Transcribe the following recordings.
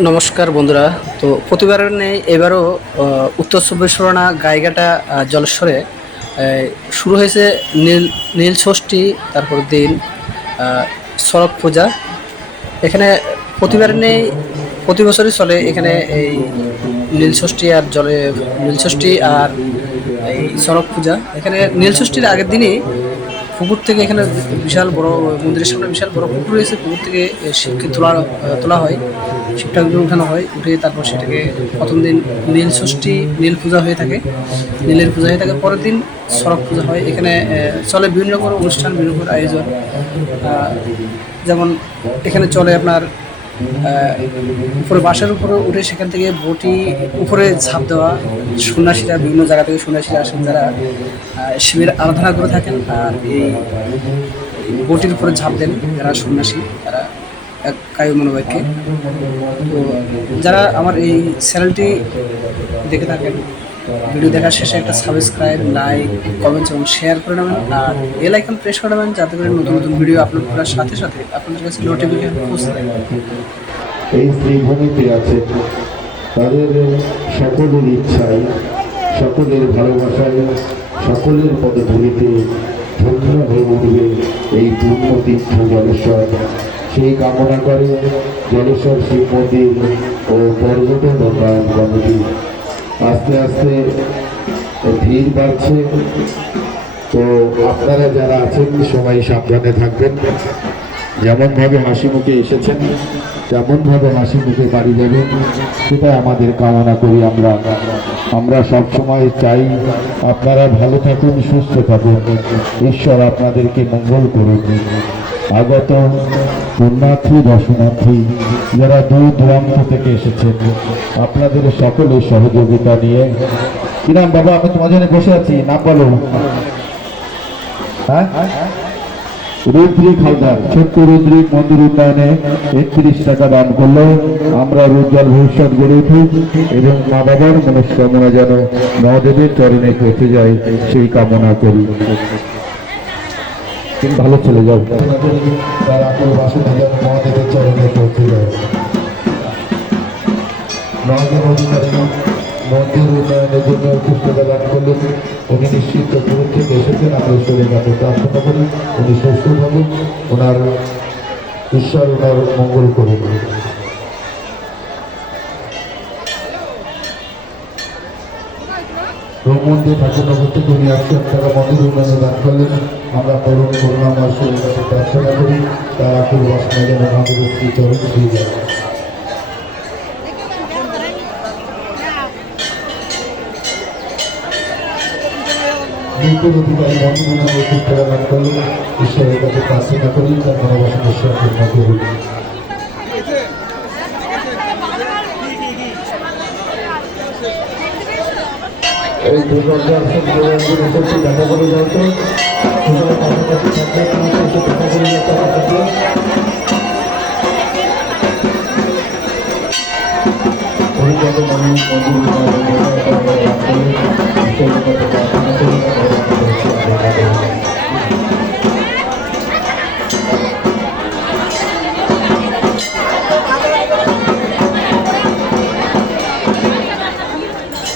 নমস্কার বন্ধুরা। তো প্রতিবারের নেই এবারও উত্তর চব্বিশ পরগনা গাইঘাটা জলেশ্বরে শুরু হয়েছে নীল নীল ষষ্ঠী, তারপর দিন শরৎ পূজা। এখানে প্রতিবারের নেই প্রতি বছরই চলে এখানে এই নীলষষ্ঠী আর নীলষষ্ঠী আর এই শরৎ পূজা। এখানে নীলষষ্ঠীর আগের দিনই পুকুর থেকে, এখানে বিশাল বড় মন্দিরের সামনে বিশাল বড় পুকুর রয়েছে, পুকুর থেকে শিবকে তোলা হয়, শিবটাকে উঠানো হয়, উঠে তারপর সেটাকে প্রথম দিন নীল ষষ্ঠী নীল পূজা হয়ে থাকে, নীলের পূজা হয়ে থাকে। পরের দিন শরৎ পূজা হয়। এখানে চলে বিভিন্ন রকম অনুষ্ঠান, বিভিন্ন রকম আয়োজন। যেমন এখানে চলে আপনার উপরে বাসের উপরে উঠে সেখান থেকে বটি উপরে ঝাঁপ দেওয়া। সন্ন্যাসীরা বিভিন্ন জায়গা থেকে সন্ন্যাসীরা আসেন, যারা শিবের আরাধনা করে থাকেন, আর এই বটির উপরে ঝাঁপ দেন যারা সন্ন্যাসী, তারা এক কায়ু মনোবাক্যে। তো যারা আমার এই চ্যানেলটি দেখে থাকেন, ভিডিও দেখার শেষে একটা সাবস্ক্রাইব, লাইক, কমেন্টস এবং শেয়ার করে নেবেন, আর বেল আইকন প্রেস করে নেবেন, যাতে করে নতুন নতুন ভিডিও আপলোড করার সাথে সাথে আপনাদের কাছে নোটিফিকেশন পৌঁছে যায়। এই শ্রীভূমিতে আছে তাদের সকলের ইচ্ছায়, সকলের ভালোবাসায়, সকলের পদধূলিতে ধন্য হয়ে উঠবে এই পূর্ণ তীর্থ জলেশ্বর। সেই কামনা করে জলেশ্বর শিব মন্দির ও পর্যটন উন্নয়ন কমিটি। আস্তে আস্তে ভিড় বাড়ছে, তো আপনারা যারা আছেন সবাই সাবধানে থাকবেন। যেমনভাবে হাসি মুখে এসেছেন তেমনভাবে হাসি মুখে বাড়ি যাবেন, সেটা আমাদের কামনা করি। আমরা সবসময় চাই আপনারা ভালো থাকুন, সুস্থ থাকুন, ঈশ্বর আপনাদেরকে মঙ্গল করুন। আগত পুণ্যার্থী দর্শনার্থী যারা দূর দূরান্ত থেকে এসেছেন, আপনাদের সকলের সহযোগিতা নিয়ে। কিরাম বাবা, আমি তোমার জন্য বসে আছি, নাম বলো। হ্যাঁ, রুদ্রিক হালদার ছোট্ট রুদ্রিক মন্দির উন্নয়নে 31 টাকা দান করলো। আমরা উজ্জ্বল ভবিষ্যৎ গড়ে উঠি এবং মা বাবার মনস্কামনা যেন মহাদেবের চরণে পৌঁছে যায়, সেই কামনা করি। তুমি ভালো চলে যাও, তার আকল বাসনা যেন মহাদেবের চরণে পৌঁছে যায়। মহাদেব অধিকারী মন্দির উন্নয়নের জন্য 21 টাকা দান করলেন। উনি নিশ্চিত দূর থেকে এসেছেন, আমরা ঈশ্বরের কাছে প্রার্থনা করি উনি সুস্থ থাকুন, ওনার ঈশ্বর ওনার মঙ্গল করুন। মন্দির ঠাকুরনগর থেকে উনি 100 টাকা মন্দির উন্নয়নে দান করলেন। আমরা পরম করুণাময় ঈশ্বরের কাছে প্রার্থনা করি তার আকুল বাসনা যেন মহাদেবের শ্রীচরণ ছুঁয়ে যায়। বিপুল অধিকারী মন্দির উন্নয়নে 21 টাকা দান করলেন। ঈশ্বরের কাছে প্রার্থনা করি তার মনোবাসনা ঈশ্বর পূর্ণ করুন। এই দুর্গার দেখা করে যাও তো, দেখা করে যেতে। অভিজ্ঞত মানুষ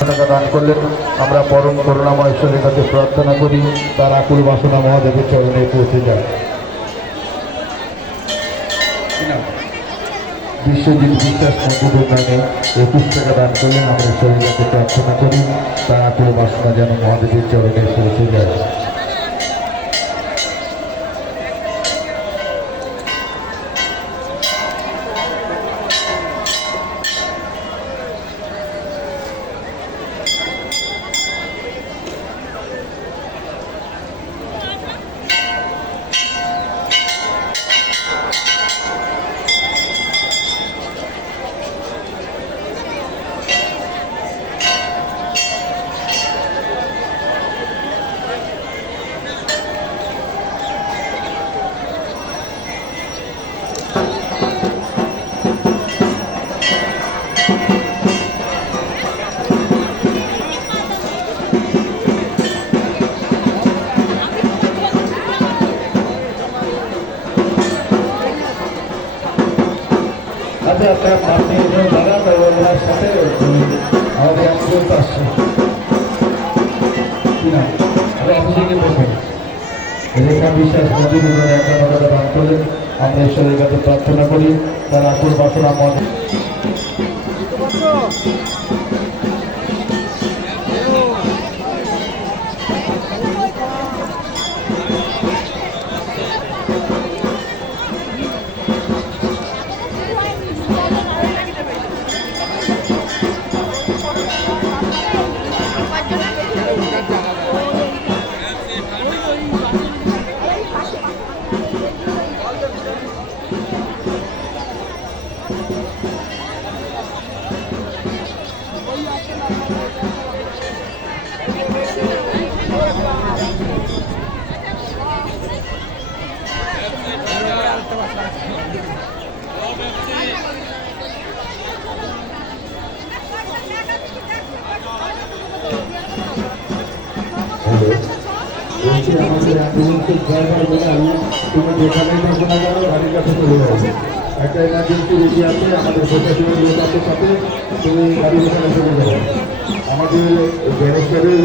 টাকা দান করলেন। আমরা পরম করুণাময় ঈশ্বরের কাছে প্রার্থনা করি তার আকুল বাসনা মহাদেবের চরণে পৌঁছে যায়। বিশ্বজিৎ বিশ্বাস মন্দির উন্নয়নে 21 টাকা দান করলেন। আমরা ঈশ্বরের কাছে প্রার্থনা করি তার আকুল বাসনা যেন মহাদেবের চরণে পৌঁছে যায়। একটা পাশে দাঁড়ান এবং ওনার সাথে আমাদের অ্যাম্বুলেন্স আসছে কিনা আমি অফিসে গিয়ে বসে রেখা বিশ্বাস নদীর উপরে একটা কথা দান করলেন। আমরা ঈশ্বরের কাছে প্রার্থনা করি তার আকুল বাসনা আমাদের আমাদের অ্যাম্বুলেন্সের ড্রাইভার বলেন তুমি যেখানেই থাকো না কেন গাড়ির কাছে চলে যাবে। একটা এমার্জেন্সি রুগী আছে, আমাদের প্রশাসনের লোক আছে সাথে, তুমি গাড়ির ওখানে চলে যাবে। আমাদের জনস্বরের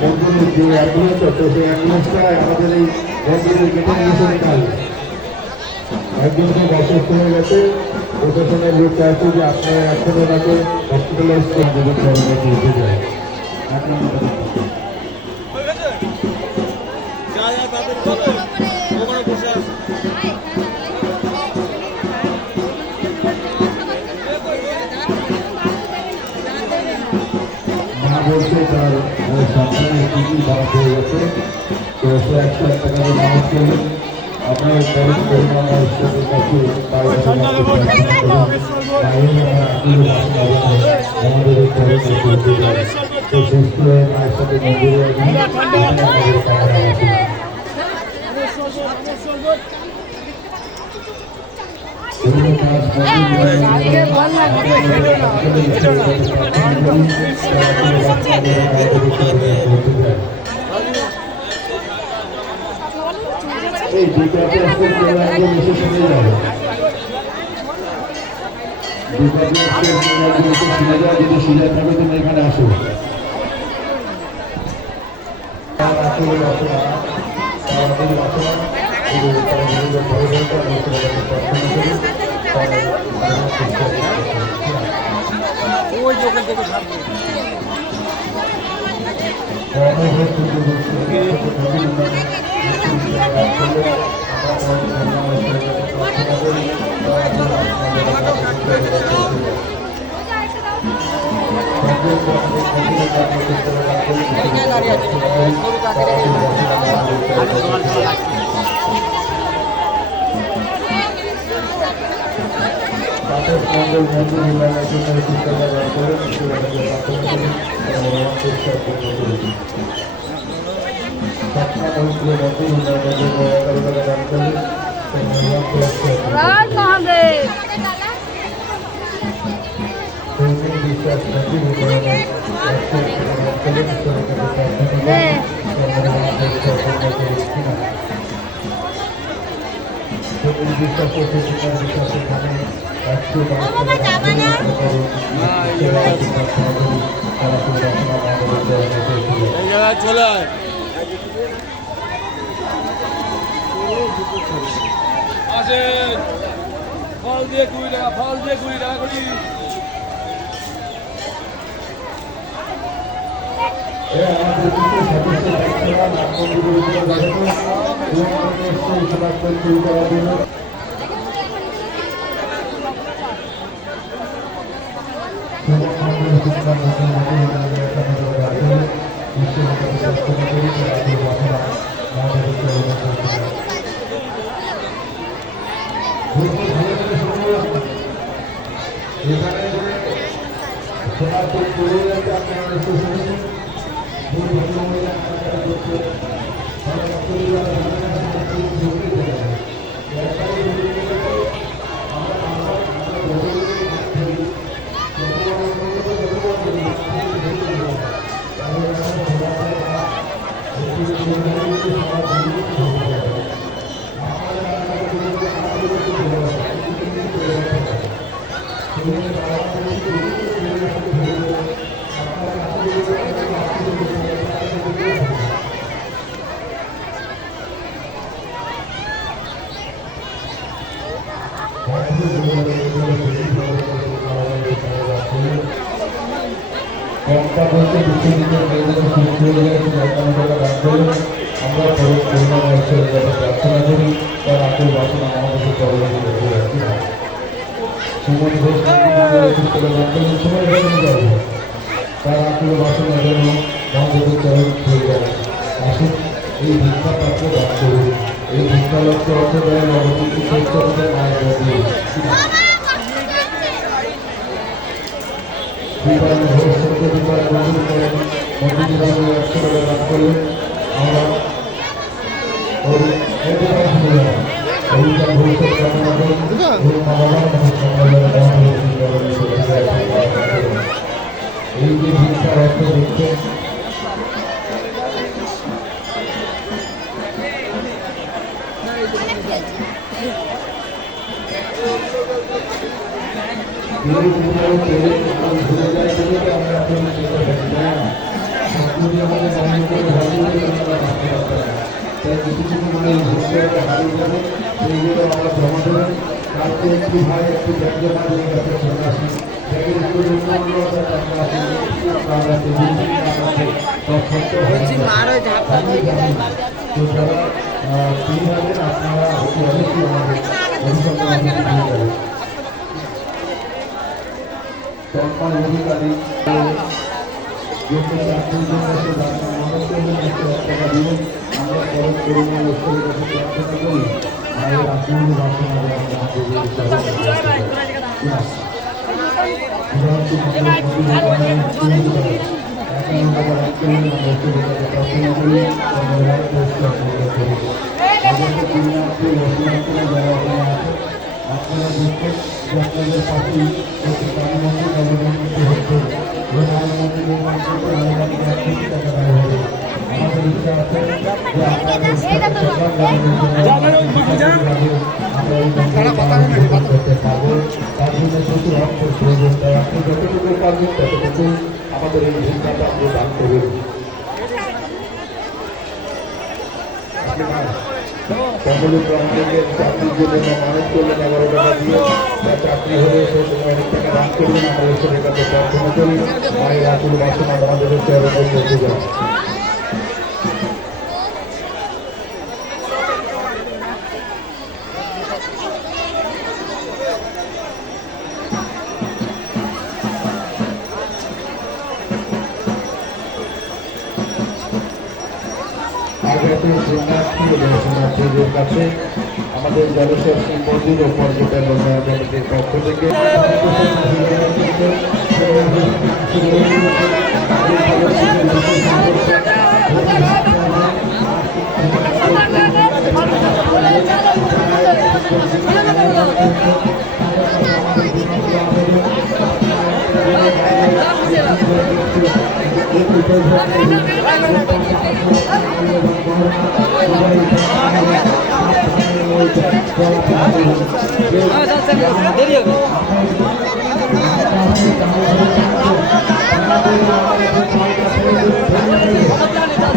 বন্ধনের যে অ্যাম্বুলেন্স আছে সেই অ্যাম্বুলেন্সটা আমাদের এই বন্ধনের গেটে নিয়ে চলে যাবে। একজন খুব অসুস্থ হয়ে গেছে, প্রশাসনের লোক চাইছে যে আপনারা এখন ওনাকে হসপিটালাইজ করে দেবেন, চরমে উঠে যায়। এক নম্বর মা বলছে তার সন্তানের কিডনি খারাপ হয়ে গেছে, তো সে 100 টাকা দিয়ে মানুষ করলেন। আপনার পরিমাণ ঈশ্বরের কাছে আমাদের এই সুস্থ হয়ে মায়ের সাথে মন্দিরে এই দুটো বিশেষ হয়ে যাবে। যদি সুযোগ থাকে তুমি এখানে আসো। চলে আসেন ফল দিয়ে 20 টাকা, ফল দিয়ে 20 টাকা করি। একটা বলতে বিশ্ববিদ্যালয়ের মেয়েদের সুস্থ হয়ে গেছে টাকা দান করুন। আমরা করোনা ঈশ্বরের কাছে প্রার্থনা করি তার আকুল বাসনা আমাদের চরণে রেখে রাখি। সুমন ঘোষ সময় বেড়ে যাবে তার আকুল বাসনা যেন আমাদের চরণ হয়ে যাবে। আসুন এই ভিক্ষা পাত্র দান করুন। এই ভিক্ষা লক্ষ্য অর্থ দেয় অবতীর্ণ শ্রেষ্ঠ হতে মায়ের মধ্যে এই যে ভিক্ষার অর্থ দেখতে অধিকারী আমরা পরম করুণা ঈশ্বরের কাছে প্রার্থনা করি মায়ের আকুল বাসনা আপনারা দেখছেন যে আপনাদের পাশে আমাদের ইচ্ছা আছে করতে পারবো তার জন্য প্রচুর অর্থের প্রয়োজন তাই আপনি যতটুকু পারবেন ততটুকু আমাদের এই ভিক্ষাটা আপনি দান করুন। সকলে আমাদেরকে চাকরির জন্য মানুষ করলেন 11 টাকা দিয়ে চাকরি হলে সে সময় অনেক টাকা দান করবেন। আমরা ঈশ্বরের কাছে প্রার্থনা করি মায়ের আকুল বাসনা আমাদের চরণে পৌঁছে যায়। দর্শনার্থীদের কাছে আমাদের জলেশ্বর শিব মন্দির ও পর্যটন উন্নয়ন কমিটির পক্ষ থেকে দেরি হবে।